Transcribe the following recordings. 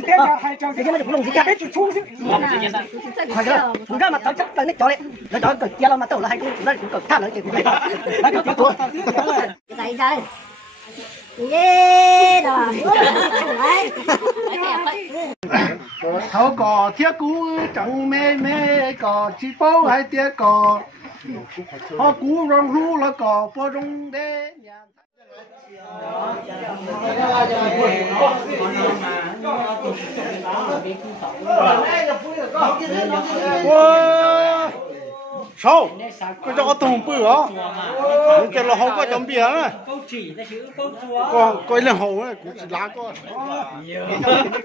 这个那就不弄这个，就出去。快点，你看嘛，走走走，那走嘞，那走个接了嘛，走了还那个看了这个，那个多。来来，耶的，来。thấu cò thiết cú chẳng mê mê cò chỉ bao hai tia cò họ cú rong ru là cò po rong đê wow sao cái cho có tùng bự hả cái là không có chấm bia nữa còn coi là hậu ấy cũng chỉ lá con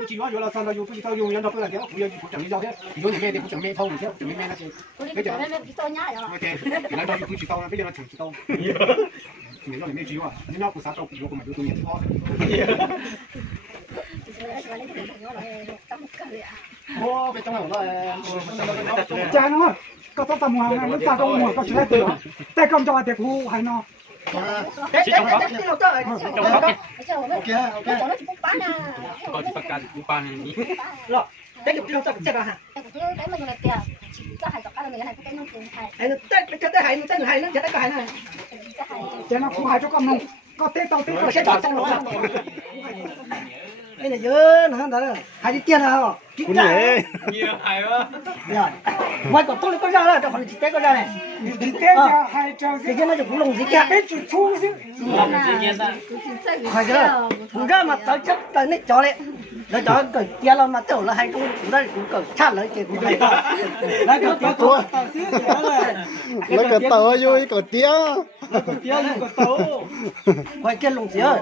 chỉ có là sao là dùng tao dùng nhân đâu là cái bây giờ chẳng đi đâu thế dùng mẹ thì cũng chẳng mẹ thâu được chứ chẳng mẹ nó chứ bây giờ nó đâu cũng chỉ tao bây giờ nó chẳng chỉ tao你让你没机会，你要不啥都如果买就多年好。我被当了我cha nó có tầm hoàng nó ta không mua có chuyện đấy tay cầm cho đẹp hú hay nó đấy được đâu chắc là hả? Đấy mình là tiền, cái hay cái này hay cái nó tiền hay. Hay nó cái hay nó cái hay này. Cho nó không hay cho con nó có tết tao tết nó sẽ chọn trong nó. Đây là dơ nó đó, hay đi tiền hả? Cũng vậy. Nhiều hay quá. Ngoài còn tôi có ra đó, còn chỉ tết có ra này. tết hay cho cái nó cũng lồng gì kia. tết chú chứ. Phải chưa? Chúng ta mà tới chấp tới nít cho đấy. Nó cho cái tiền là mà tiểu là hay cũng đây cũng cần chát lấy cái cũng đây. Lấy cái tàu lấy cái tàu vui cái tía ngoài kia lồng gì ơi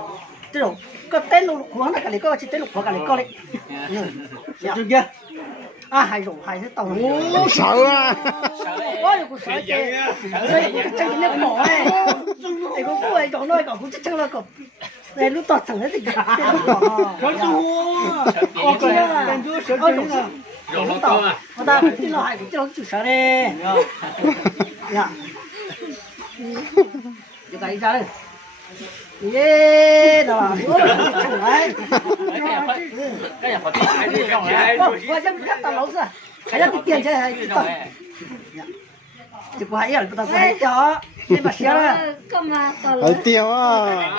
cái lồng có tên lồng khoáng là cái này có chỉ tên lồng khoáng cái này có đấy được chưa à hay lồng hay cái tàu sợ à ôi cũng sợ vậy đây cái chân nó mỏ này này có cô ấy còn nói còn cũng chân là còn này lúc tọt thẳng đấy thì cái lúc tọt có chú ok tên chú sợ chân là Rồi tao à. người ta cũng tin là hay cũng chưa chịu sợ đi dạ cái ra đây yeah đó đấy cái nhà họ tí ai đi trong này qua xem chắc tao lẩu rồi cái đó tiền chơi hay tao chỉ có hai người tao phải cho nên mà xíu đó hơi tiêu à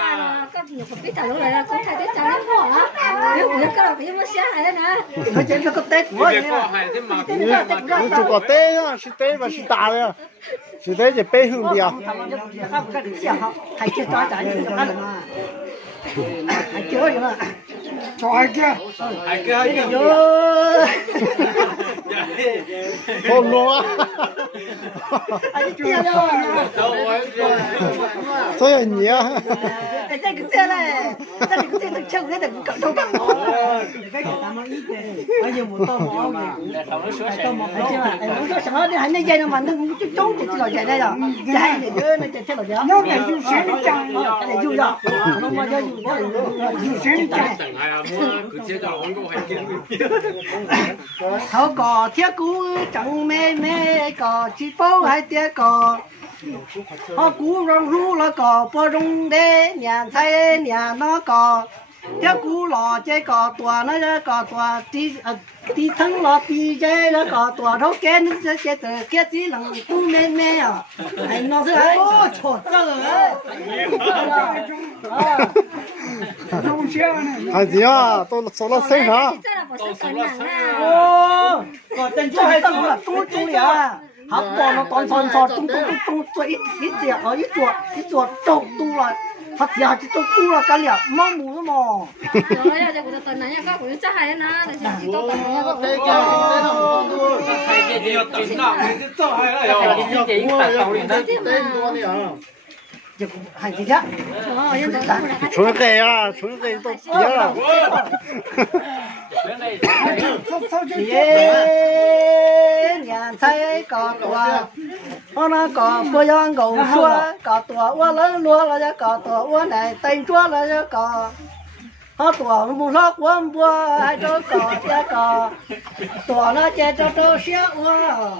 nó chơi cái tết của Việc có hay thế mà nó chỉ có tê á chỉ tê và chỉ tà thôi chỉ tê chỉ bê hương bia thầy chưa cho trả gì cho ăn thầy chưa gì mà cho ai kia ai cứ hay không luôn á anh chưa đâu thôi là nhiều cái cái xe này cái xe thực chất đấy là cậu đâu cậu cái cậu ta nói ít bây giờ một tô mỏ tô mỏ muốn cho sợ đi hành dây nó mà nó chút trốn thì là dây đây rồi dây này chứ nó chạy là gì nó này chú sẽ đi chăng cái này vui rồi nó mà cho vui đó chú sẽ đi chăng chẳng hay à mua cứ chế cho ông có hay kiếm thấu cò thiết cú chẳng mê mê cò chỉ bao hai tia cò họ cú rong ru là cò po rong đê nhà thay nhà nó cò thiết cú lò chơi cò tua nó ra cò tua tí thắng lò tí chơi nó cò tua đâu kia nó sẽ chơi từ kia tí lần cú mê mê à anh nó sẽ hay ô trời ơi chú sẽ này hay gì à tôi số là xanh hả ô còn tên chú hay chú là chú lìa học bò nó toàn tung ít tiền ở ít chuột trộn tu là thật giờ chỉ tôi tu là cái lìa mong mù nó mò rồi giờ của tuần này các của chắc hay na để chỉ tôi tuần này các hay nhiều tính nào cái cho hay là cái phải tàu liền đấy hành gì thế xuống cây à xuống cây tôi tía là nhà thấy có tua nó có bơi giang gầu xua có tua quá lớn lúa là có tua quá này tay chúa là có họ tua mua lót quá mua hai chỗ có cha có tua nó chơi cho xéo quá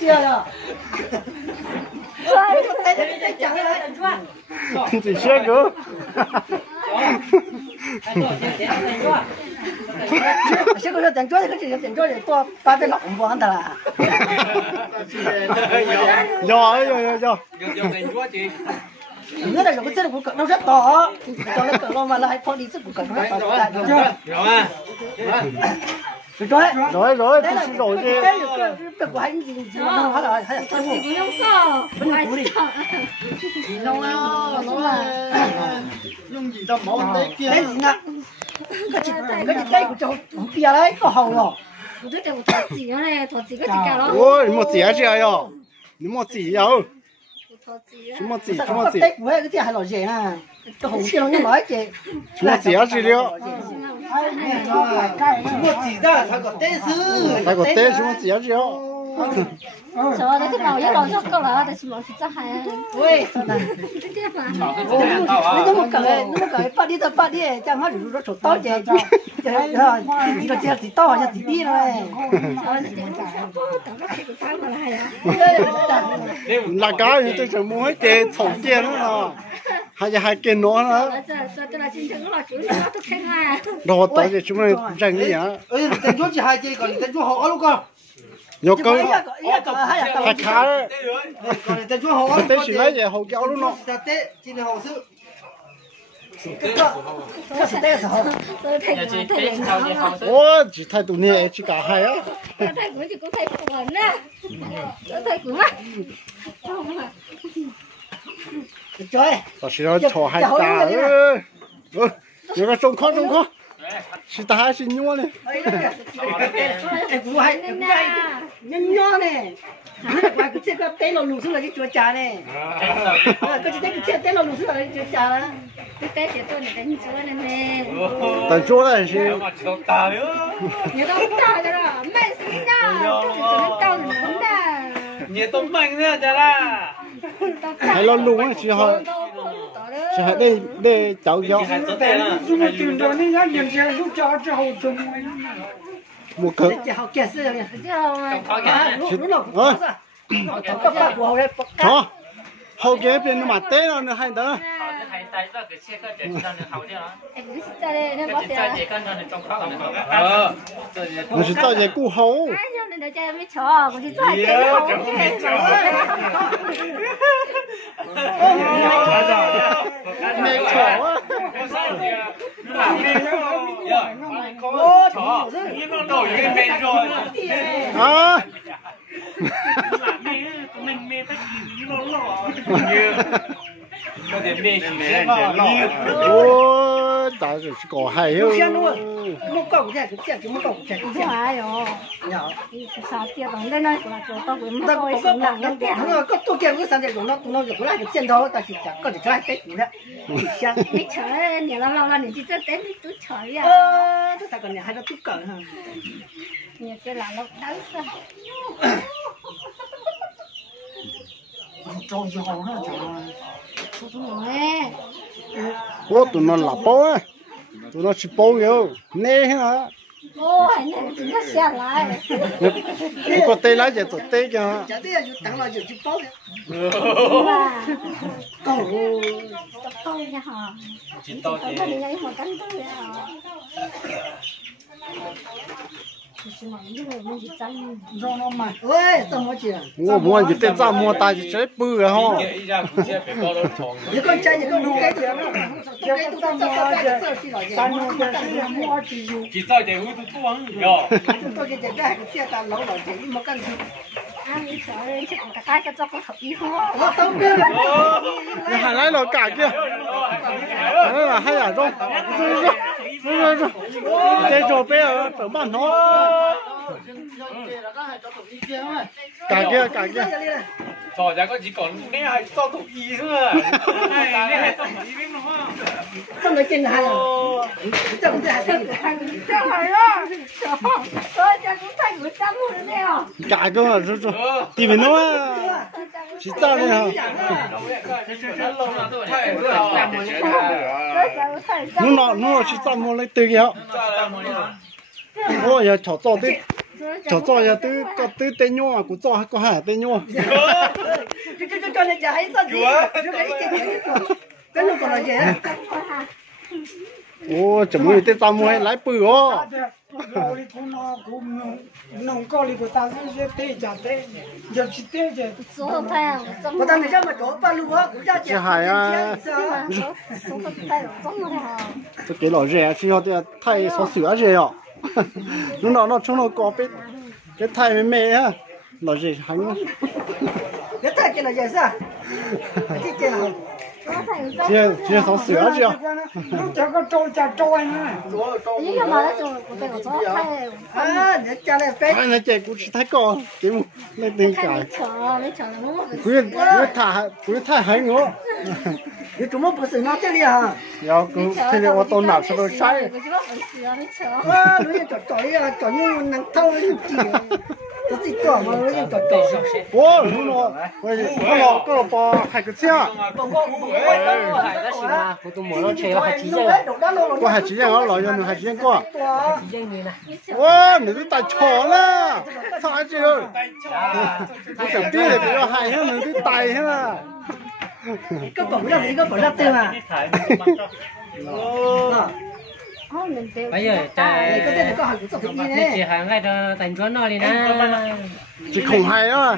chưa đâu chỉ xe cơ 些个等着，个这等着多把这老不安的啦。有。我那有个这个搞弄啥多，搞那搞弄完了还跑你这个搞弄啥多？有啊。rồi tôi xin rồi chứ dùng gì đâu món đấy kia đấy gì nè cái gì đây của cháu bia đấy có hầu rồi tôi đều thọ gì này thọ gì cái gì cả đó ôi một gì chứ ayo你莫挤哟什么挤đấy của cái gì hay là gì à cái hầu kia nó nói gì莫挤啊挤了莫挤的才个得是才个得什么挤啊挤了sao đấy cái màu yellow rất có làแต่màu chỉ hay喂sao này nó một cái phát đi chẳng hạn nó sụt to chứ chỉ là chỉ to chứ chỉ đi thôi là cái thì tôi chỉ muốn cái kê thủng kia nữa hai kê nó nữa rồi tới thì chúng mình rèn cái gì á tên chú chỉ hai kê còn tên chú họ luôn con nhiều cơ hai khá đấy còn tên chú họ tên chỉ lấy gì họ kéo luôn nó chỉ là họ sự cái sự tên sao ôi chỉ thay tụi này chỉ cả hai á thay của chỉ có thay của mình nè thay của mắt trời tao chỉ nói thò hai ta nhớ cái trông khó chỉ ta hai xin nhua này nhân nho này cái chiếc cái tên nó lùi xuống là cái chuột trà này cái chiếc tên nó lùi xuống là cái chuột trà đó cái tên của tôi là đánh chúa này nè đánh chúa này chứ nhớ đâu tao cái đó mày sinh ra cái tao nó nè nhớ tao mạnh nữa chả là hay lo lùi á chỉ hỏi đây cháu cháu dùng tiền đó nên nhá nhận ra lúc cháu cho hậu dùng một cỡ họ kẹt xưa rồi đó hậu kế bên mặt té nó nữa hay đó nó chỉ cho cái củ hậu mẹ chó à ôi tại rồi có hay hơn một cọng chè một cọng chè cái ai rồi sao kia bằng đây này là chỗ tao cũng mất rồi sinh nặng nhân tiền có tôi kia cái sản phẩm nó cũng là cái tiền đó ta chỉ chẳng có thể cho ai tết nữa chẳng biết chơi nhiều lắm là những cái tết biết tôi chơi à tôi thấy còn nhà hai nó chút cỡ ha nhiều cái là nó đắng sao cho gì hậu nữa ô tụi nó là bố á tụi nó chỉ bố yêu nè hả ôi này chúng ta xe lại nếu có tê lá thì tụi tê kìa chả tê là tặng là chụp bố câu nha hả chỉ tao thì nhảy một cánh thôi hả ôi sao mua chị mua mua gì tên sao mua ta chỉ chơi bự rồi không những con trai những con cái gì đó cái tôi mua chỉ cho để hút thuốc uống rồi tôi cái xe ta lẩu lẩu chỉ một căn anh sợ chắc cái cho có thật ý không tao biết hải lấy rồi cả kia đấy là hay à rồi đây rồi bây giờ ở bàn nó cả kia thôi ra có chỉ còn nè hay cho thủ y thôi này nè hay cho thủ y biết nó không nói chuyện hay à chắc cũng hay chắc phải đó tôi chắc cũng thay của trăm rồi đấy à cả cơ rồi tìm nó chỉ tao này hả nó chỉ tao mua lấy từ kia ôi giờ chó giờ tư có tư tên nhua của chó có hả tên nhua cái này chả hay sao gì cái nó còn là gì ô chấm mười tết tam mười lái bự ó lò đi cũng nó cũng nông có đi của ta sẽ tê chả tê giờ chỉ tê chứ số phải à có ta này cho mà chỗ ba lúa cũng ra chị hải à số phải giống như thế tôi cái lò rẻ chỉ họ thì thay số sữa rẻ ó lúc đó nó chúng nó có cái thay mềm mềm ha lò rẻ hành cái thay cái là gì sao cái nào chỉ số sữa rẻ nó chẳng có trôi chả trôi nữa nhưng mà nó trôi của tôi số phải à để cho này phải anh này chạy cũng chỉ thay con cái một lên tiếng cài lấy chở là nó quyết thả hay ngó你怎么不是拿这里啊？ giờ cứ thế này ô tô nào sao rồi sai 啊，人家找呀，找你能偷你几，都自己做嘛，人家找。哇你说我个包还个钱我还几件我老人还几件过哇你都打错了啥子我想别的不要害他们都带下了一个保障一个保障对吗？ bây giờ chị hàng ngay cho thành chuẩn nó đi nè chị không hay á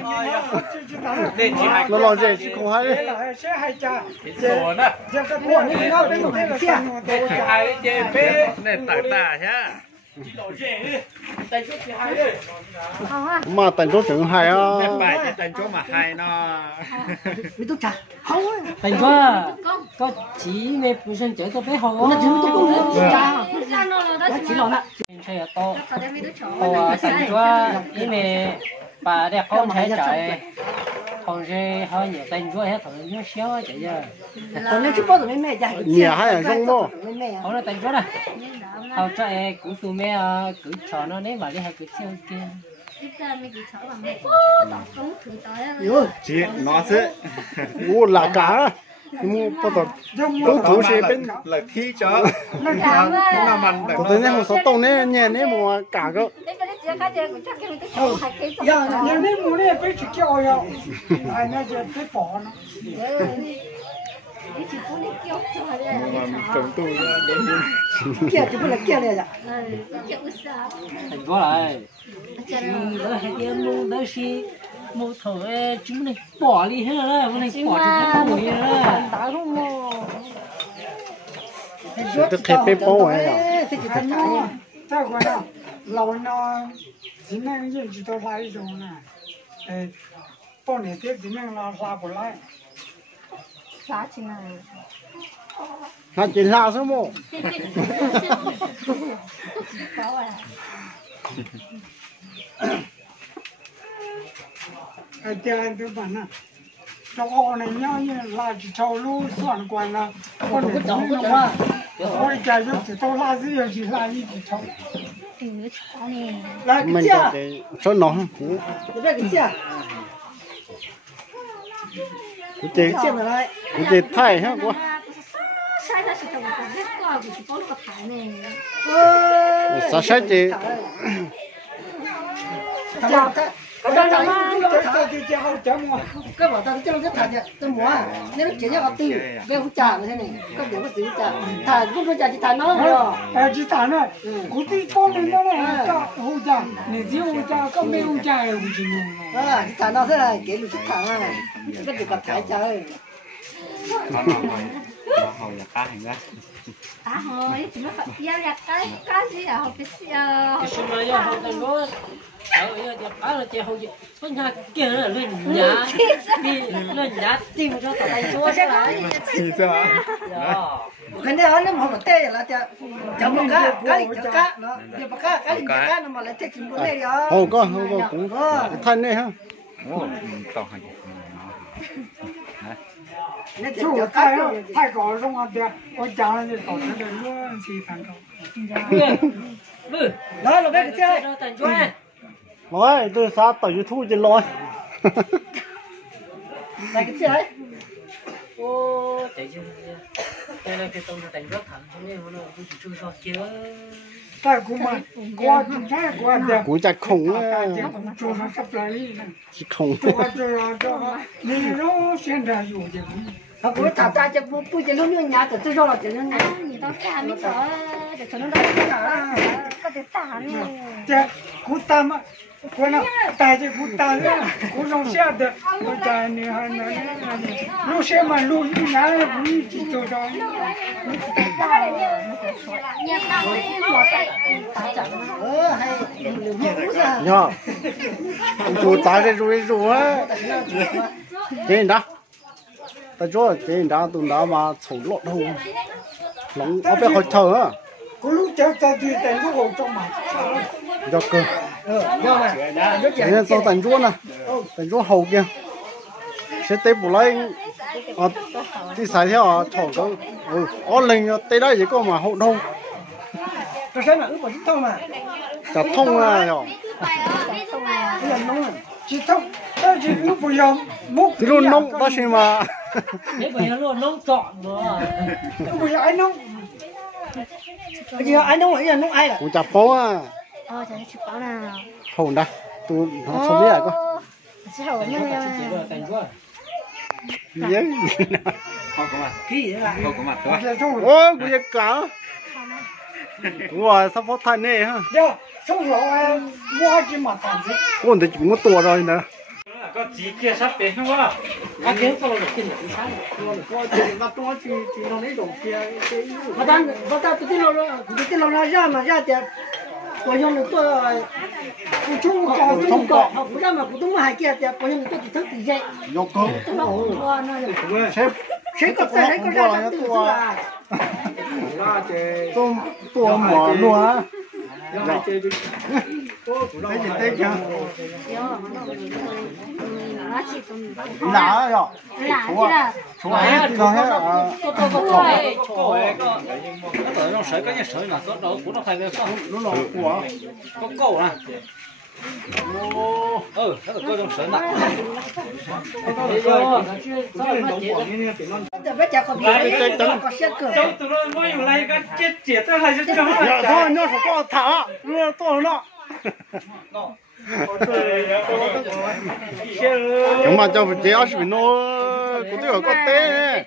nó lo gì chị không hay sẽ hay chả sổ nè giờ cái mua này nó bên bên là sang nó chị hai chị bé này tả chứ mà thành chỗ tưởng hay á bài cho thành chỗ mà hay nó你都trả không á? thành chuẩn có chỉ nghe phụ sinh chở tôi bé hồ那怎么都不能trả？ chỉ lo nè chơi ở to hồ thành chuẩn ý mẹ bà đẹp không thấy chạy còn gì hơi nhiều thành chuẩn hết thằng nó xéo chạy giờ còn nếu chú bao giờ mấy mẹ chạy? nhà hay là trong đó mấy mẹ. họ là thành chuẩn này hầu chạy cũng tụi mẹ cứ chờ nó nếu mà đi hay cứ xéo kia chị nó sẽ ô là cả mua bao giờ tôi thủ sẽ bên là thi cho nó là mình có thể nên một số tông này nhẹ này mua cả cơ giờ nên mua này phải chỉ cho yo ai nó giờ phải bỏ nó trồng tu đến kia chứ không là kia này à? thành có lại đỡ hay kia mua đỡ xí mua thở chúng này bỏ đi hết rồi này bỏ chúng nó đi rồi tôi thấy bé bố ấy à thì chỉ cần trả ta gọi là lâu nó chỉ năng gì chỉ tôi lại rồi nè bao nhiêu tiền chỉ năng là la bù lại giá trị này nó chỉ là sao mà có à tiền tôi bảo nè cho họ này nhá như là chỉ cho lu soạn quan là con để cho nó qua ôi trời ơi chỉ tôi la gì chỉ la gì chỉ cho đừng có nè là cái mình chia có cái cho nó cái chia cái chia mà lại cái thay ha quá sai ra sự thật của rất có vì chỉ có một cái này sao sai chị cái bảo tao cho nó thật vậy tôi mua nếu nó chỉ cho họ tiêu về không trả là thế này có điều có gì trả thà cũng không trả chỉ thà nó rồi chỉ thả này cũng đi con này nó này cho hỗ trợ này chỉ hỗ trợ có mấy hỗ trợ là chỉ nhiều à chỉ thà nó thế này cái chút thà này cái điều gặp phải trời hồi là cá hình ra hồi chỉ mới phải giao ra cái gì à học cái số mà giờ họ thành có ở giờ cá là chơi hồi có nhà kia là lên nhà đi lên nhà tìm cho tao thành chúa sẽ lại thì sao cái này nó mà tê là chả một cái cá nó chỉ một cái nó mà lại tê chim này đó không có cũng thay này ha tao hành chú太搞重啊的，我讲了就搞成这乱七八糟。đó là cái chơi thành chúa nói tôi sao tao YouTube trên lôi là cái chơi ô chạy chứ đây là cái tông thành chúa thẳng cho nên nó cũng chỉ chui so chứ tại cũng mà qua chúng ta qua được cũng chặt khủng chú nó sắp lại đi chỉ khủng cho đi nó hiện raอยู่อย่างนี้ họ cũng thả ra cho bố chỉ lúc nữa nhà tự do là chỉ lúc này你到下面走，就可能到这儿，có thể打呢。 这古大嘛，我那带着古大的，古龙下的，我在你还那路线嘛，路一年不一起走着。nhá chú ta cái rùi á thế đó ta cho thế đó tụi nó mà sầu lót đâu lóng ở bên hội thờ á古路就在对在路后中嘛。 do cơ thế sao tận chúa nè tận chúa hầu kia sẽ tế bù lấy đi xài theo thổ cơ ở linh tới đây chỉ có mà hậu đâu cái xe mà ướp vào thông mà chặt thông à nhở chỉ thông,但是又不要木。 thì luôn nông đó xem mà thế bây giờ luôn nông chọn nữa又不要爱弄。 cái gì ai nông ấy là nông ai là cũng chặt phố à Ờ, chẳng chụp báo nào. hồn đây tôi nó không biết lại coi Chứ hầu mà. thành chúa giấy cái gì là ôi cũng giấy cả ủa sắp phát thanh này ha 要从老爱摸起嘛单子。 ủa thì chúng nó to rồi nè có chỉ kia sắp đến không ạ? à kiếm có được kinh nghiệm sáng có chuyện gặp trong chuyện nó lấy đồ kia mà ta tự tin nó ra mà ra thì có những người tôi cũng chung có chung có học ra mà cũng đúng hai kia thì có những người tôi chỉ thức thì dậy nhóc cơ Nó cũng qua nó rồi. sếp có ra tự do là tôi mở luôn á cái gì thế chứ Nó chỉ cũng lạ rồi lạ chứ là. chú ấy thì nó hết Nó nó sợi cái nhà sợi là có đâu cũng nó phải có nó lò của có cổ nè. Nó có trong sợi nặng. bây giờ còn có xe cửa Trong tụi nó mới dùng lại cái chết chết nó lại cho dạ thôi nó phải có thả nó to nó nhưng mà cho chế áo nó cũng đều có té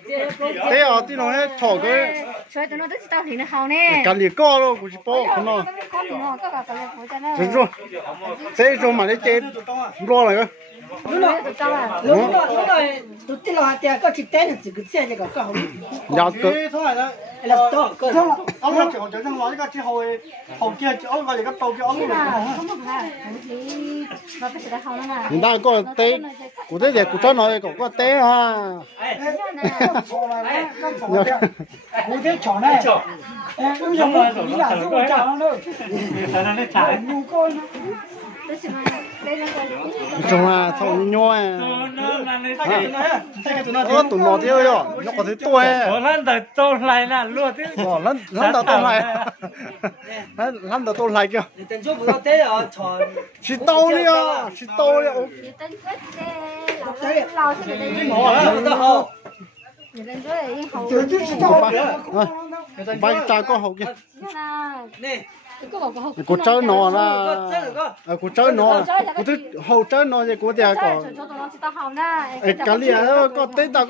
té ở tí nó hết thỏ cái所以tụi nó tức tao thì nó hào nè. cả liệt co đâu cũng chỉ bỏ nó Con thì nó có cả cái của cho nó. rồi rồi thế rồi mà lấy chế lo lại cơ lúc này tôi tin là thì có chỉ tên là chỉ cái xe này có dạ cơ là to cơ ông nó chỉ cho trong nói cái chỉ hồi kia ông gọi là cái tàu kia ông Nhưng mà không được là thì nó phải sẽ hào nó là. người ta có té của thế thì của cho nó có té ha古天炒呢？哎，为什么你俩这么讲呢？有个呢？ Tôi chỉ nói đây là cái trong à thằng nhỏ à tụi nó thế rồi nó có thể to à Lần đầu tôi lại là luôn thế. lần đầu tôi lại lần đầu tôi lại kìa tên chỗ vừa té ở tròn chỉ tao đi à chỉ tao đi gì tên cái lao cái tên nó gì tên cái hậu. 这就是炒的。 bay trái có hậu kia nè Có bảo có hậu. của trái nó là của trái nó của thứ hậu trái nó thì của nhà có Cho tụi nó chỉ tao hậu nè. cái lia có tên tao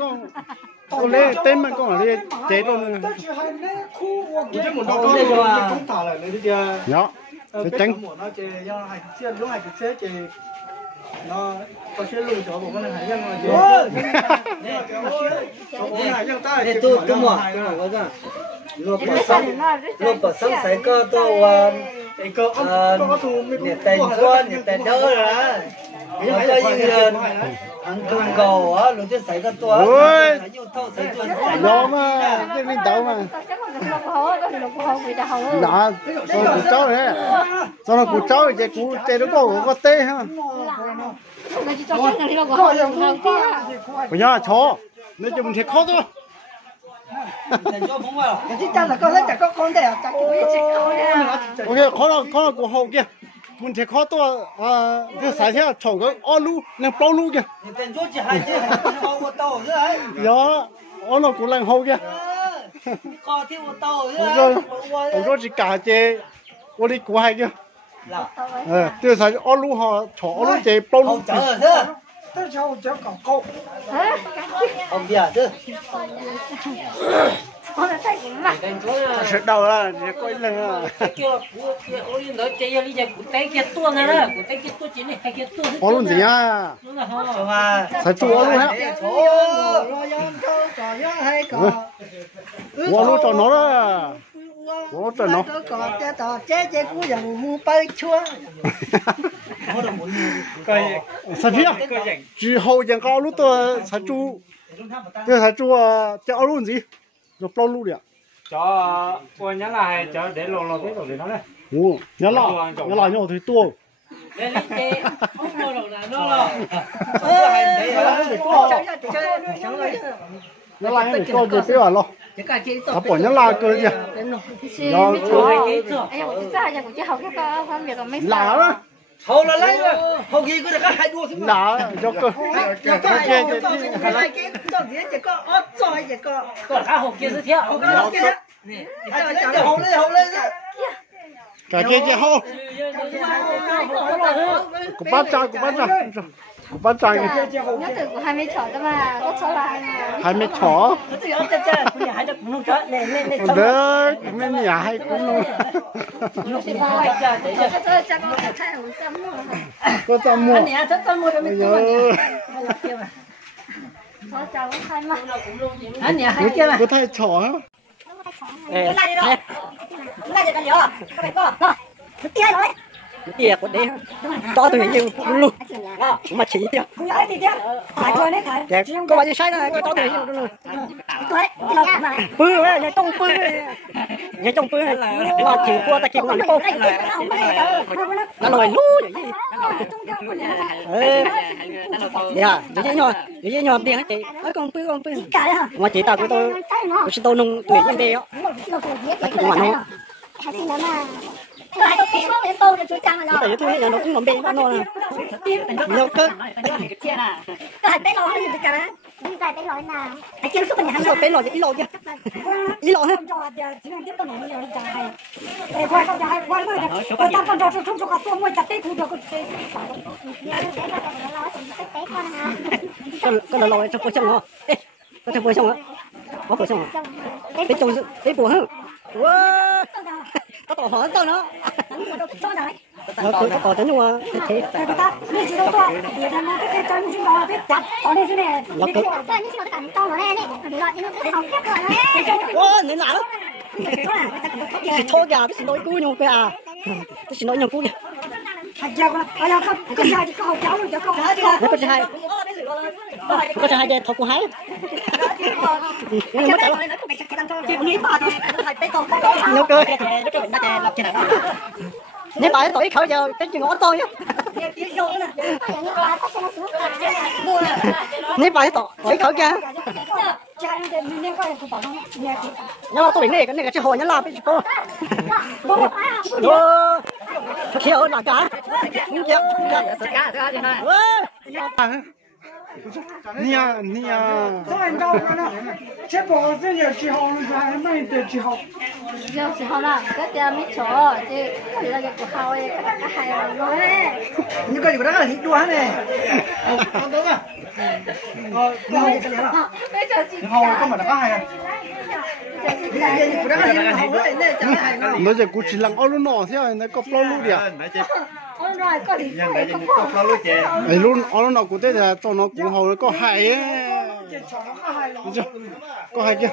có lấy tên mà có lấy chế đâu nữa 但是还那苦，我给我都那个啊中大了，那个叫。 nhỏ cái trắng nó chỉ do hành chia lúc hành chia chỉ nó có chia lùi chỗ của con này hành nhân mà chỉ chỗ của hành nhân ta nè tôi mua cái gì luộc bờ sông sấy cơ tôi cái cơ có thu nè tên con nè tên đỡ rồi cái gì ăn cơm cầu á luộc trên sấy cơ tôi nhiều thâu sấy tôi đó mà cái linh tàu mà đã rồi của cháu đấy cho nó của cháu thì của chế nó có tê ha bây giờ chó nếu cho mình thiệt khó thôi cái chiếc cha là con lấy chả có con đấy chả có chiếc ok khó là của hậu kia mình thiệt khó tôi cái sải theo chồng cái alu nên bao lu kia tên chỗ chỉ hai chiếc con một tàu nữa ấy đó nó của làng hậu kia con thiếu một tàu nữa rồi rồi chỉ cả chế我哋估係嘅，誒，即係使阿魯學坐阿魯隻包魯， tới sau cho cậu cậu. Không bia chứ. Sợ đầu là coi lần có luôn gì à? Phải chua luôn á. Quá luôn cho nó đó. Quá cho nó. Chế cú dần mua bay chua. Sao biết? Chỉ hậu dần cao lúc tôi sao chu. Tôi sao chu cho luôn gì? Rồi bao luôn ạ. Cho cô nhớ là cho để lò cái rồi để nó đây. Ồ, nhớ là nhau thì tua. Nhớ là để coi gì tiêu à lo. Thắp bỏ nhớ là cơ gì. Nó là đó. Hầu là lấy rồi, hầu gì cứ được có hai đua xuống. Là cho cơ. Cho cái cho gì chỉ có ớt rồi chỉ có. Còn cả hộp kia theo. Hầu kia. Hầu lên. Cả kia hầu. Của bác trai. Của bác trai. Nhớ từ của 20 chó đó mà, có số là 20 chó. Đấy, mấy nhà hay cũng luôn. Có tao mua. Có thay chó á. Tiệt của đấy to từ nhiều luôn mà chỉ tiệt có bao nhiêu sai này có to từ nhiều luôn bự đấy trong bự nhà trong bự là chỉ qua ta kêu nó không nó nổi lú vậy dạ nhỏ tiền chị ở con bự mà chị tao của tôi nung tuổi như thế đó ngoan không tại vì tôi nhà nó cũng làm bê nó nè nhiều cơ cái bé lò hay gì cả cái kia suốt nhà nó bé lò ý lò kia ý lò hết cái là lò cho cô xong hả có thể cô xong hả có cô xong hả cái trâu cái bùa hả wow có tổ hở sao nó có tính nhưng mà thế wow nên là thôi kìa xin lỗi cú nhau kìa xin lỗi nhau cú kìa có hai cái thọc của hai nó cười nếu bà tuổi khởi giờ cái chuyện ngõ tôi á nếu bà tuổi khởi kia nhưng mà tôi định này cái này là chơi hồi nhá là cái cô khi ở là cả nia sao anh đâu nữa chế bỏ cái giờ chỉ học là mấy để chỉ học giờ chỉ học là cái tiền mấy chó chứ cái là cái học ấy cái hay rồi như cái gì đó là hít đua này đúng à cái gì cái đó cái giờ chỉ hầu có mà nó có hay à nó giờ cũng chỉ lăng áo nó thế này có bao luôn đi rồi có đi ấy luôn áo nó cũng thế là cho nó cũng hầu có hay á có hay kia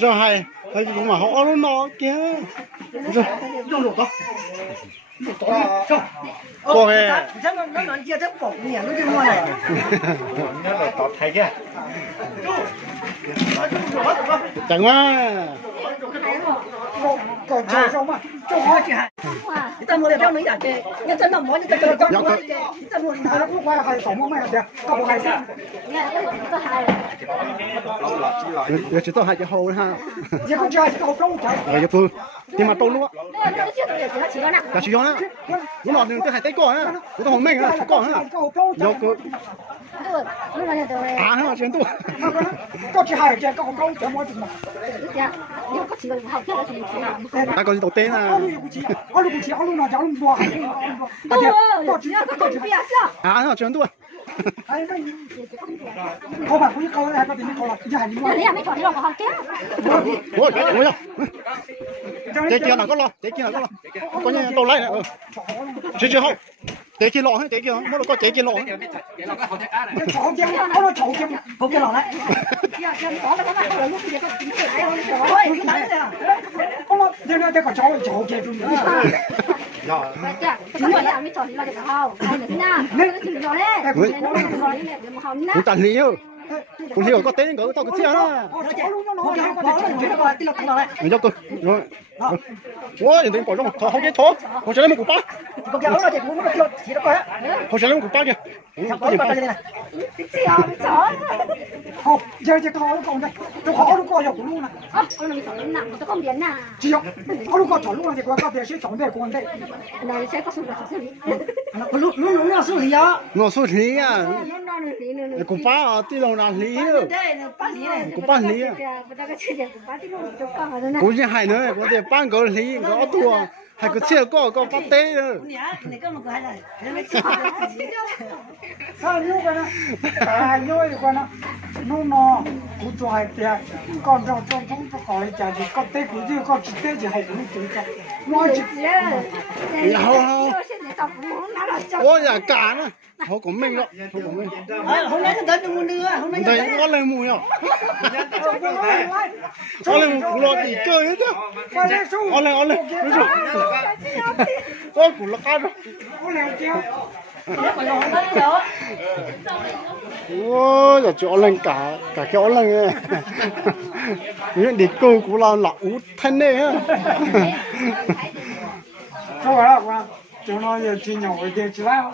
cho hay thấy cũng mà họ áo nó kia cô về nó nói chia rất bổng nhỉ nó đi ngoài này nó là tọt hay kia chẳng quá còn chơi xong mà cho họ chỉ hay ta mua được mấy giả chơi nhân dân đồng món nhân dân đồng món ta mua nó cũng phải hay sống mà được có hay sao giờ chỉ tôi hai cái hầu ha giờ con chơi có trâu chơi rồi giờ phương nhưng mà tôi luôn á cả chỉ đó lúc nào đừng tôi hai tay cỏ á tôi hồng minh á cỏ á giờ cứ 啊，还有真多。có chỉ hai cái có cái mỗi chừng那个是到底呢？我路那叫路多，啊，还有真多。哎，我把回去搞来，把这里搞了，你还你我要，这件哪个咯？这件哪个咯？có những đồ lấy này, chưa không? Để kia lọ hay để kia không? Nó có để kia lọ. Chậu kia, nó chậu kia, có cái lọ đấy. nó đây là cái chậu kia luôn. Cũng tận lý đâu. Cũng hiểu có tên có tao cái xe đó. Mình cho tôi. Rồi. Ủa, nhìn thấy bỏ trong thò không cái thò. Họ sẽ lấy một cục bát. Có cái nó thì cũng nó kêu chỉ nó coi á. Họ sẽ lấy một cục bát kìa. Có cái này. Giờ chỉ có còn đây. Tôi khó nó coi được luôn nè. Chỉ có nó coi chọn luôn thì có thể sẽ chọn được con đây. Lúc nó xử lý á. Nó xử lý à. Cục bát à, tí lâu nào lý đâu. Cục bát lý à. Cũng như hai nữa, có thể bán cái lý có tua. Hay cái xe có bắt té nữa. Sao như vậy nè, như vậy con nè, nó cũng cho hai tiền, còn trong cho khỏi trả thì có té cũng chưa có chỉ té chỉ hay cũng chưa cho, nói chỉ. Ôi dạ cả nữa, họ của mình đó, họ của mình. Hôm nay tới đừng muốn đưa, hôm nay thấy có lên mùi không? Có lên cũng lo gì chơi hết á. Có lên, đúng rồi. Ôi cũng là cá đó. Ôi giờ chỗ lên cả chỗ lên những đi câu cũng là út thân này á. Thôi là qua chỗ nó giờ chỉ nhỏ cái tiền chỉ lao.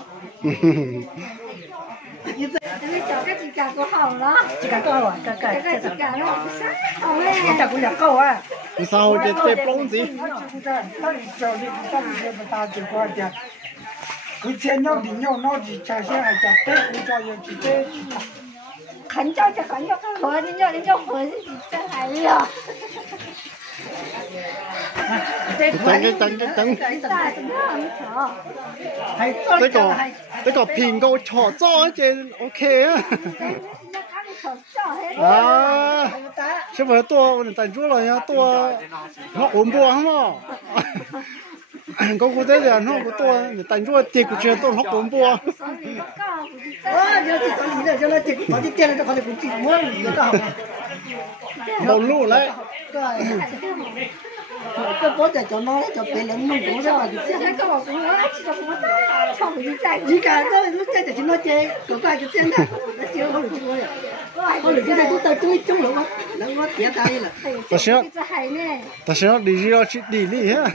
Cái cả của hồng đó. chỉ cả câu à, Cái cả nó hồng lên. chắc cũng là câu à. Vì sao cái bông gì? Cứ chơi nhau thì nhau nó chỉ trả xe hay trả tết cũng cho giờ chỉ tết. Khẩn cho khởi đến cho khởi thì sẽ hay rồi. Tăng. Cái có pin câu trò cho trên ok á. À, chứ phải tua tận chúa rồi nha, tua nó ổn bùa không à? Có cái đấy là nó có tua tận chúa tiệc của chuyện tua nó ổn bùa. Giờ thì có lý rồi, cho nó chỉ có cái tiền nó có thể cũng chỉ mua được cái học. Đầu lũ đấy. Cái bố để cho nó cho bé lớn nó cũng rất là chỉ cả đó lúc chơi thì nó chơi có cái tiền đó nó chưa có được mua rồi có được cái này cũng tới túi chung luôn á nó có tiền tay là ta sẽ đi ra chỉ đi đi ha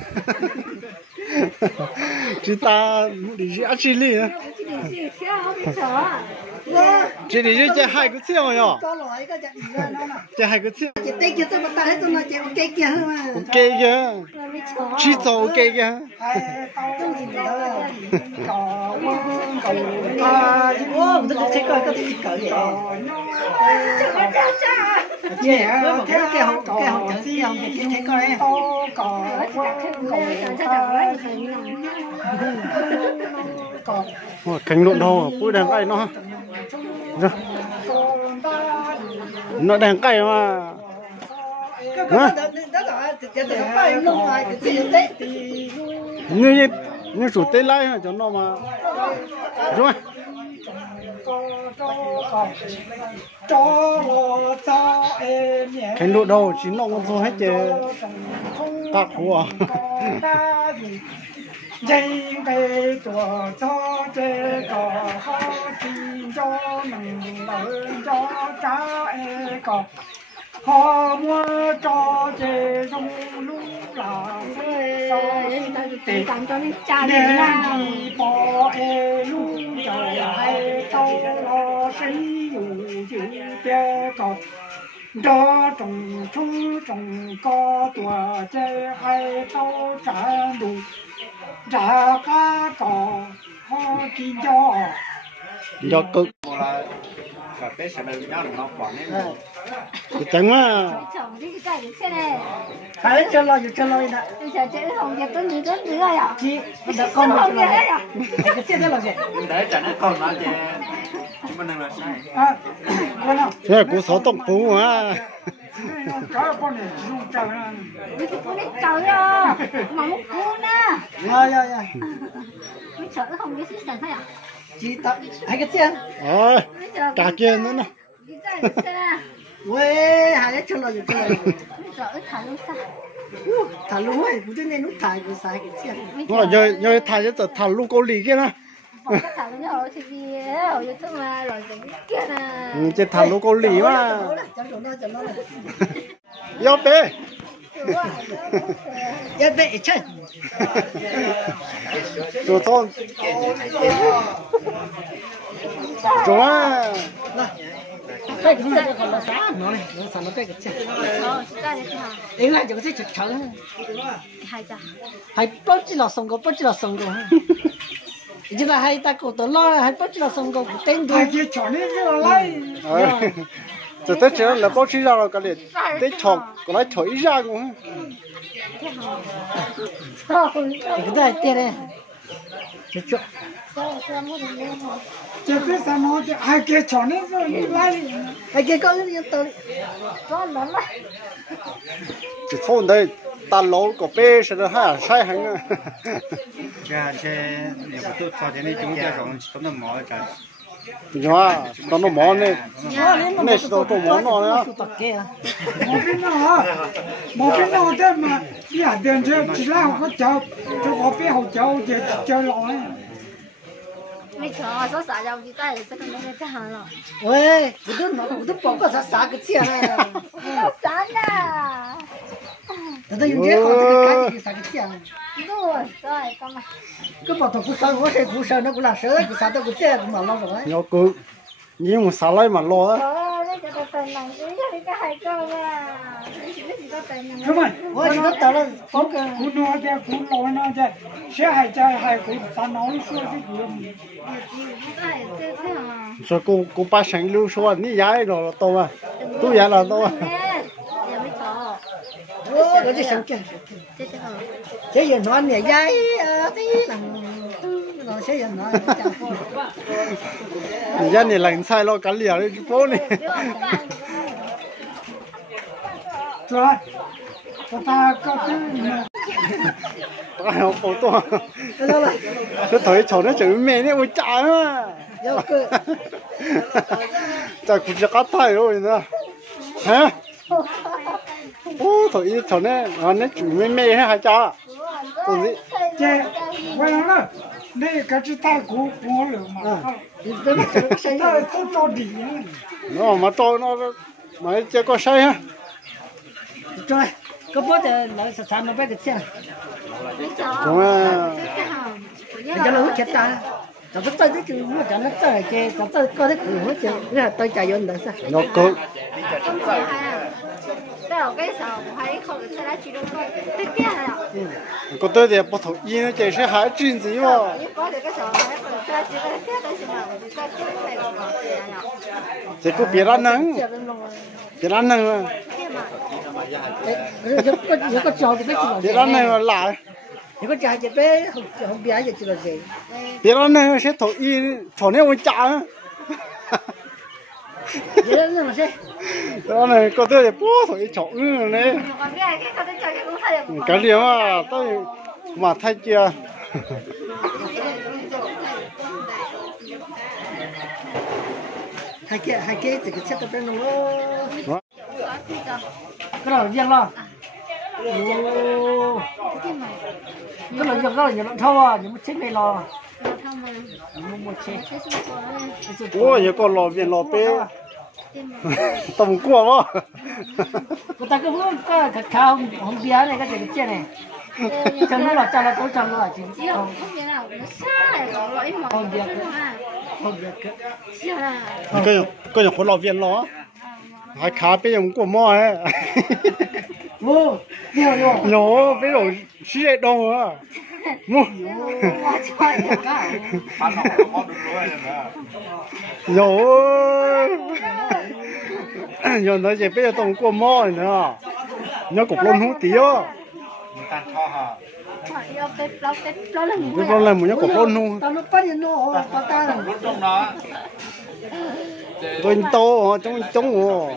chỉ ta đi ra chỉ đi ha chỉ đi chơi hai cái xe mà nhở chơi hai cái xe chỉ tay kia tôi bắt tay hết tôi nói chơi ok kia mà ok kia chỉ cho ok kia ô tôi thấy coi cái gì cỡ vậy cái hồng cỡ gì hồng thì thấy coi đấy cánh lộn đâu bụi đèn cay nó đèn cay mà như chủ tê lai cho nó mà rồi cánh lộn đâu chỉ nó không hết chứ các của dây về chùa cho chế cỏ ho chín cho mình lớn cho cha e cỏ họ mua cho chế dung lúc là cho tiền nên bỏ e lúc cho hai tao lo xây dù chữ chế cỏ cho trồng có tuổi chế hai tao trả đủ trả cá cỏ ho chín cho cực là cả bé sẽ được nhau nó quảng ấy chẳng mà chồng đi cái xe này phải cho lo nè giờ chạy không giờ tôi nghĩ đến nữa à chị bây con không nghe hết à cái xe đó là gì để trả nó còn nói chứ mình đừng là sai con nào thế cú sáu tông phú mà cái con này dùng trời này cái cô này trời à mà một cô nè rồi mấy sợ nó không biết xí sẵn hay à chị tập hai cái xe cả kia nữa nè đi cái xe ôi hai cái chân lo mấy sợ thả luôn sao thả luôn ấy cũng nên lúc thả cái sai cái xe nó giờ thả cho thả luôn câu lì kia nè cái thả luôn rồi thì gì rồi yo tôi mà rồi cái kia nè chỉ thả luôn câu lì mà chẳng nó yo bé ya bé chơi rồi thôi rồi cái gì đó còn là sao nó này nó sao nó cái xe ra đi ha đấy là cái gì chẳng hai ta hay bớt chỉ là xong rồi giờ là hay ta cổ tổ lo hay bớt chỉ là xong rồi tên hai đồ kia chọn đi rồi lại giờ tới chuyện là bao nhiêu rồi cái này tới chọn còn lại chọn ít ra cũng cái này tiền này chứ chỉ biết sao nó hai kia chọn đi rồi lại cái kia có cái tôi có lớn lắm chỉ thôn đây ta lỗ có bé sẽ được ha sai hàng à cha che nếu có tốt cho thế này chúng ta rồi chúng ta mở cha nhá nó món này này số tổ món nó nữa một cái nào thế mà nhà tiền chơi chỉ là không có cháu cho có biết học cháu thì chơi lọ ấy mấy chỗ số xã giàu chỉ tay sẽ không nghe cái hàng rồi ôi cái nó bỏ cái啥cái钱này xã nè nó dùng cái con cái啥cái钱rồi con mà cứ bảo tôi cũng sợ nó cũng là sợ cái啥tôi cũng chết cũng mà lo rồi nhớ cứ nhưng mà sao lại mà lo á cái tên này cái hai con à đúng rồi ôi nó tao là cú nó chơi cú lôi nó chơi sẽ hay chơi hay cú ta nói suy cái gì rồi cô ba sáng lưu số ní giá rồi to à tôi giá là to à ôi cái gì sáng kia cái gì nó nhảy dây tí nó sẽ gì nó giá này lạnh sai lo cả liều đi phố này rồi ta có cái cái học phổ to cái thời cháu nó chửi mẹ này ôi trời mà trời cũng chưa cắt thay rồi nữa hả ô thời cháu này nó chửi mẹ hay cha còn gì chơi quay nó đây cái chỉ tay cú cú lửa mà ta cho đi nó mà to nó mà chơi có sai ha rồi có bớt là sao nó bé cái xe đúng à cho nó chết ta nó có tới cái mua cho nó tới cái nó tới có cái cửa chứ là tôi chạy vô nữa sao nó cứ cái sao hay không sẽ là chỉ được cái kia à có tới thì bắt đầu yên nó chạy sẽ hại chuyện gì mà có được cái sao hay không sẽ là chỉ cái kia đấy mà chỉ cái này chỉ có biết ăn nắng biết ăn nắng mà nếu có trò thì biết gì biết ăn nắng là lạ nếu có trò thì biết không biết gì là gì biết ăn nắng sẽ thổi yên thổi này ôi chả biết ăn mà sẽ đó này có tới thì bố thổi chó này cái gì mà tôi mà thay chưa hai cái thì cái chết bên nó cái nào riêng lo cái nào riêng lo nhiều lắm thâu à những chiếc này lo một chiếc ôi giờ còn lò viên lò bé tầm cua mà người ta cứ muốn cái khao không bia này cái gì cái chiếc này chân nó là chân là tối chân nó là chỉ không bia không bia cái những con lò viên lò hai cá bé dùng của mò ấy vô nhiều nhỏ bé rồi xí đông à Mua. Rồi. Giờ nói gì bây giờ tổng qua mò nữa. Nhớ cục lông hú tí á. Cái con này muốn nhớ cục lông hú. Tôi to trong rồi.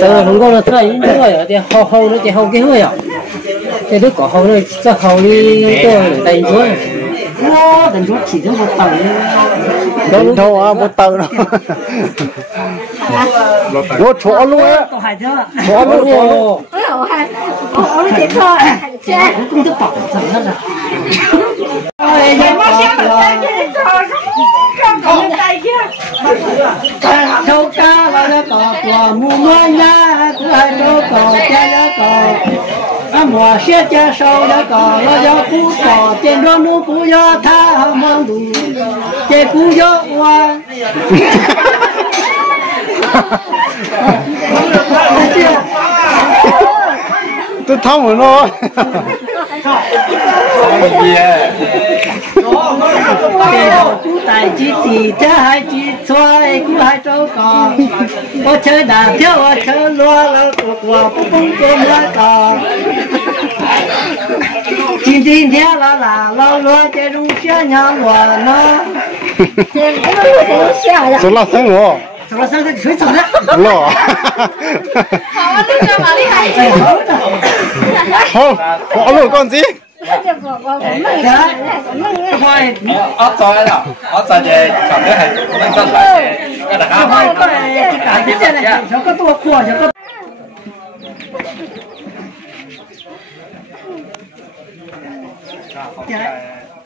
Không có là thấy những người ở thì hầu nó chỉ hầu cái hơi à, cái đứa có hầu nó sẽ hầu đi tôi tay chúa, tay chúa chỉ được một tầng, Đánh thôi à, một tầng đâu. Nó chỗ luôn á. Chỗ luôn chỗ. Ôi chết thôi. cũng thức tỏ thật rất là. Châu ca là nó có của mùa mưa nha, cũng hay đâu có cha nó có. Mùa xe cha sâu nó có, nó do cú cỏ trên đó nó cú do tha mong đủ, trên cú do hoa. Tôi thông rồi nó. Cú tài chỉ chỉ thế hai chỉ xoay cú hai trâu cò, có chơi đà theo có chơi loa là của bung cơm lá cò. Chín thế là loa chơi rung xe nhà loa nó. Số là sáng rồi. Số là sáng thì suy sụp đấy. Lọ. Không, bỏ luôn con gì? ở在啦，我在嘅咁樣係認真嚟嘅，跟大家開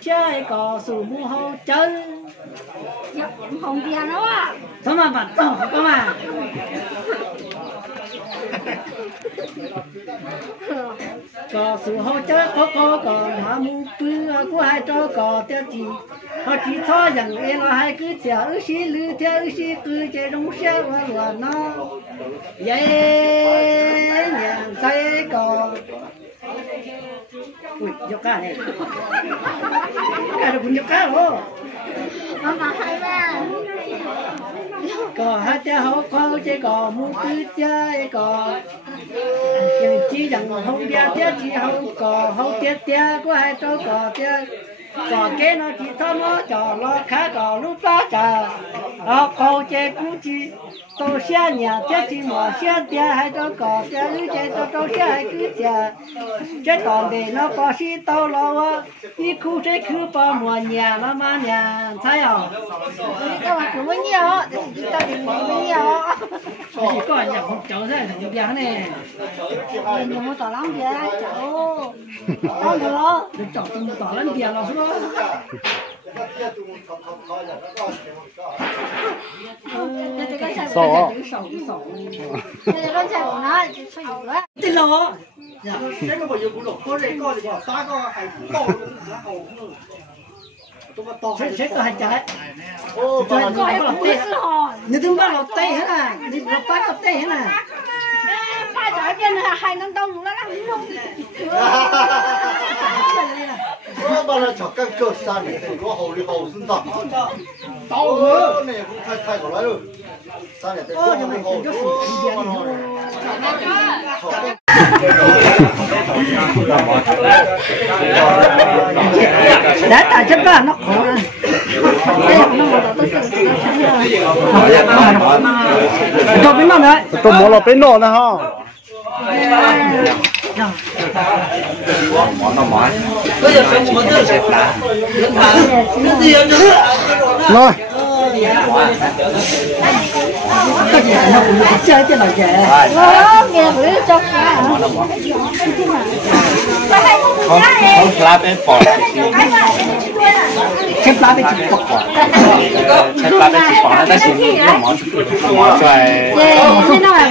chơi cò sủ mu hậu chân, Hồng bia nó à. sao mà bắt tao cơ mà. Cò sủ hậu chân có mà mu bự của hai trâu cò tiêu chỉ, họ chỉ cho rằng em nó hai cứ chèo ư xí lư theo ư xí cứ chơi trong xe và nó, vậy nhà say cò. Ui, giọt cá này. Cá được cũng giọt cá rồi. Mama hay mà. Cò hai cha hậu con chơi cò mu cứ chơi cò. Nhưng chỉ rằng không biết tiếc chỉ hậu cò hậu tiếc của hai trâu cò tiếc. Cò kế nó chỉ cho nó trò lo khá cò lúc đó chờ. Cò chơi cũng chỉ tôi xe nhà tiếc chỉ mò xe tiếc hai trâu cò tiếc lưới chơi tôi xe hai cứ chờ. Cái còn để nó có xí tao lo đi khu chơi khu bao mùa nhà nó mà nhà thấy không? Tao mà cũng bao nhiêu, thì tao định bao nhiêu. Chỉ có nhà một cháu thôi, nhiều việc này. Nhiều một tỏ lắm bia cháu. Tao nữa. Được cháu tụi tỏ lắm bia lo xuống. Sổ. Đây con trai của nó chỉ chơi nhiều lắm. Tin lo. Thế mà bây giờ cũng lột con này con thì bỏ xóa con hay to luôn là hầu nữa. Tôi mà to hay Chết có hai trái. ô bà Coi cũng sư hồn. Nếu chúng ta lột tay hết à, đi lột tay lột tay hết à. Ba trái bên là hai năm đông nó lắm luôn. Ô bà là chọc các cơ sản này thì có hầu đi hầu xin tỏ. Tao nữa này cũng thay của nó rồi. Sản này có hầu đi hầu. Đã tại chất đó nó khổ rồi. Tôi biết nó đấy. Tôi muốn là bên nọ nè ha. Rồi. Nó cũng chơi cái này kìa. Nghe bữa trong không lá bên bỏ Chép lá bên chỉ bọc quả. chết lá bên chỉ bỏ nó chỉ nó món xoài Thế nó là